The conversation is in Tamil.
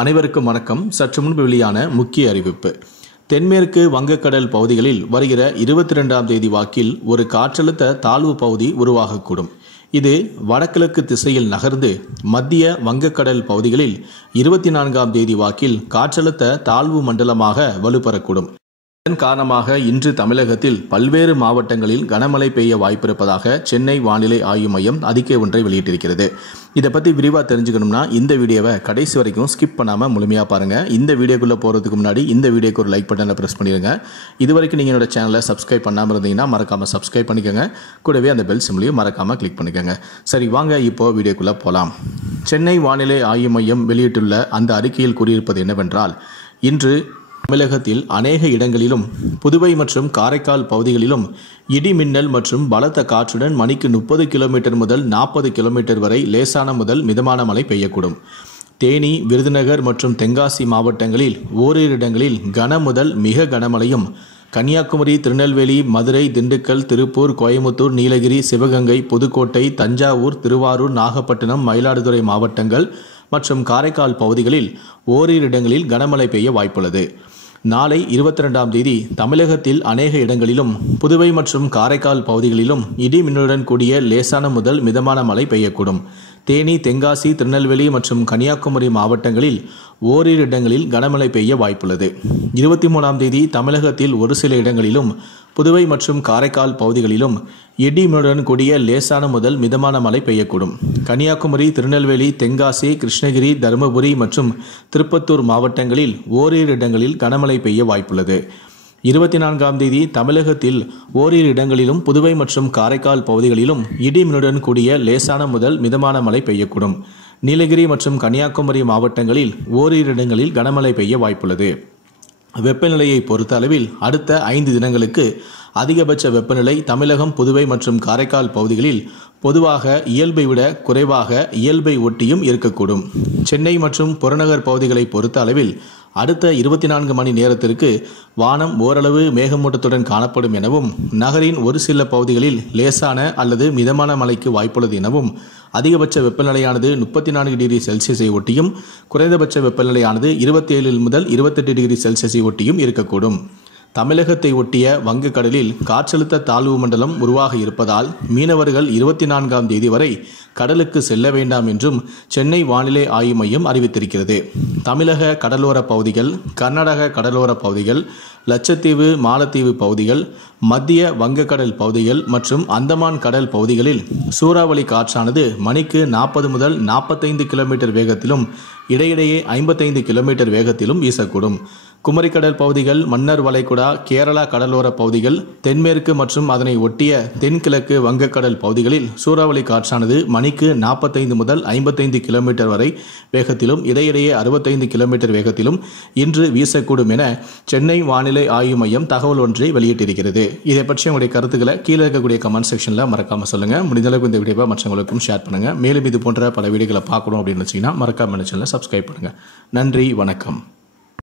அனைவருக்கும் வணக்கம். சற்று முன்பு வெளியான முக்கிய அறிவிப்பு. தென்மேற்கு வங்கக்கடல் பகுதிகளில் வருகிற 22ஆம் தேதி வாக்கில் ஒரு காற்றழுத்த தாழ்வு பகுதி உருவாகக்கூடும். இது வடகிழக்கு திசையில் நகர்ந்து மத்திய வங்கக்கடல் பகுதிகளில் 24ஆம் தேதி வாக்கில் காற்றழுத்த தாழ்வு மண்டலமாக வலுப்பெறக்கூடும். இதன் காரணமாக இன்று தமிழகத்தில் பல்வேறு மாவட்டங்களில் கனமழை பெய்ய வாய்ப்பிருப்பதாக சென்னை வானிலை ஆய்வு மையம் அறிக்கை ஒன்றை வெளியிட்டிருக்கிறது. இதை பற்றி விரிவாக தெரிஞ்சுக்கணும்னா இந்த வீடியோவை கடைசி வரைக்கும் ஸ்கிப் பண்ணாமல் முழுமையாக பாருங்கள். இந்த வீடியோக்குள்ளே போகிறதுக்கு முன்னாடி இந்த வீடியோக்கு ஒரு லைக் பட்டனை ப்ரெஸ் பண்ணிடுங்க. இது வரைக்கும் நீங்கள் என்னோட சேனலை சப்ஸ்கிரைப் பண்ணாமல் இருந்தீங்கன்னா மறக்காமல் சப்ஸ்கிரைப் பண்ணிக்கோங்க. கூடவே அந்த பெல் சிம்லையும் மறக்காமல் கிளிக் பண்ணிக்கோங்க. சரி, வாங்க இப்போது வீடியோக்குள்ளே போகலாம். சென்னை வானிலை ஆய்வு மையம் வெளியிட்டுள்ள அந்த அறிக்கையில் கூறியிருப்பது என்னவென்றால், இன்று தமிழகத்தில் அநேக இடங்களிலும் புதுவை மற்றும் காரைக்கால் பகுதிகளிலும் இடி மின்னல் மற்றும் பலத்த காற்றுடன் மணிக்கு 30 கிலோமீட்டர் முதல் 40 கிலோமீட்டர் வரை லேசான முதல் மிதமான மழை பெய்யக்கூடும். தேனி, விருதுநகர் மற்றும் தென்காசி மாவட்டங்களில் ஓரிரு இடங்களில் கன முதல் மிக கனமழையும், கன்னியாகுமரி, திருநெல்வேலி, மதுரை, திண்டுக்கல், திருப்பூர், கோயமுத்தூர், நீலகிரி, சிவகங்கை, புதுக்கோட்டை, தஞ்சாவூர், திருவாரூர், நாகப்பட்டினம், மயிலாடுதுறை மாவட்டங்கள் மற்றும் காரைக்கால் பகுதிகளில் ஓரிரு இடங்களில் கனமழை பெய்ய வாய்ப்புள்ளது. நாளை 22ஆம் தேதி தமிழகத்தில் அநேக இடங்களிலும் புதுவை மற்றும் காரைக்கால் பகுதிகளிலும் இடி மின்னலுடன் கூடிய லேசான முதல் மிதமான மழை பெய்யக்கூடும். தேனி, தென்காசி, திருநெல்வேலி மற்றும் கன்னியாகுமரி மாவட்டங்களில் ஓரிரு இடங்களில் கனமழை பெய்ய வாய்ப்புள்ளது. 23ஆம் தேதி தமிழகத்தில் ஒரு சில இடங்களிலும் புதுவை மற்றும் காரைக்கால் பகுதிகளிலும் இடி மின்னலுடன் கூடிய லேசான முதல் மிதமான மழை பெய்யக்கூடும். கன்னியாகுமரி, திருநெல்வேலி, தென்காசி, கிருஷ்ணகிரி, தருமபுரி மற்றும் திருப்பத்தூர் மாவட்டங்களில் ஓரிரு இடங்களில் கனமழை பெய்ய வாய்ப்புள்ளது. 24ஆம் தேதி தமிழகத்தில் ஓரிரு இடங்களிலும் புதுவை மற்றும் காரைக்கால் பகுதிகளிலும் இடி மின்னலுடன் கூடிய லேசான முதல் மிதமான மழை பெய்யக்கூடும். நீலகிரி மற்றும் கன்னியாகுமரி மாவட்டங்களில் ஓரிரு இடங்களில் கனமழை பெய்ய வாய்ப்புள்ளது. வெப்பநிலையை பொறுத்த அளவில் அடுத்த 5 தினங்களுக்கு அதிகபட்ச வெப்பநிலை தமிழகம், புதுவை மற்றும் காரைக்கால் பகுதிகளில் பொதுவாக இயல்பை விட குறைவாக, இயல்பை ஒட்டியும் இருக்கக்கூடும். சென்னை மற்றும் புறநகர் பகுதிகளை பொறுத்த அளவில் அடுத்த 24 மணி நேரத்திற்கு வானம் ஓரளவு மேகமூட்டத்துடன் காணப்படும் எனவும், நகரின் ஒரு சில பகுதிகளில் லேசான அல்லது மிதமான மழைக்கு வாய்ப்புள்ளது எனவும், அதிகபட்ச வெப்பநிலையானது 34 டிகிரி செல்சியஸை ஒட்டியும், குறைந்தபட்ச வெப்பநிலையானது 27 முதல் 28 டிகிரி செல்சியஸை ஒட்டியும் இருக்கக்கூடும். தமிழகத்தை ஒட்டிய வங்கக்கடலில் காற்றழுத்த தாழ்வு மண்டலம் உருவாக இருப்பதால் மீனவர்கள் 24ஆம் தேதி வரை கடலுக்கு செல்ல வேண்டாம் என்றும் சென்னை வானிலை ஆய்வு மையம் அறிவித்திருக்கிறது. தமிழக கடலோர பகுதிகள், கர்நாடக கடலோர பகுதிகள், லட்சத்தீவு, மாலத்தீவு பகுதிகள், மத்திய வங்கக்கடல் பகுதிகள் மற்றும் அந்தமான் கடல் பகுதிகளில் சூறாவளி காற்றானது மணிக்கு 40 முதல் 45 கிலோமீட்டர் வேகத்திலும் இடையிடையே 55 கிலோமீட்டர் வேகத்திலும் வீசக்கூடும். குமரிக்கடல் பகுதிகள், மன்னார் வளைகுடா, கேரளா கடலோர பகுதிகள், தென்மேற்கு மற்றும் அதனை ஒட்டிய தென்கிழக்கு வங்கக்கடல் பகுதிகளில் சூறாவளி காற்றானது மணிக்கு 45 முதல் 55 கிலோமீட்டர் வரை வேகத்திலும் இடையிடையே 65 கிலோமீட்டர் வேகத்திலும் இன்று வீசக்கூடும் என சென்னை வானிலை ஆய்வு மையம் தகவல் ஒன்றை வெளியிட்டிருக்கிறது. இதை பற்றி உங்களுடைய கருத்துக்களை கீழே இருக்கக்கூடிய கமெண்ட் செக்ஷனில் மறக்காம சொல்லுங்க. முடிந்தளவுக்கு இந்த வீடியோவை மற்றவங்களுக்கும் ஷேர் பண்ணுங்க. மேலும் இது போன்ற பல வீடியோக்களை பார்க்கணும் அப்படின்னு நினைச்சீங்கன்னா மறக்காம சேனலை சப்ஸ்கிரைப் பண்ணுங்க. நன்றி, வணக்கம்.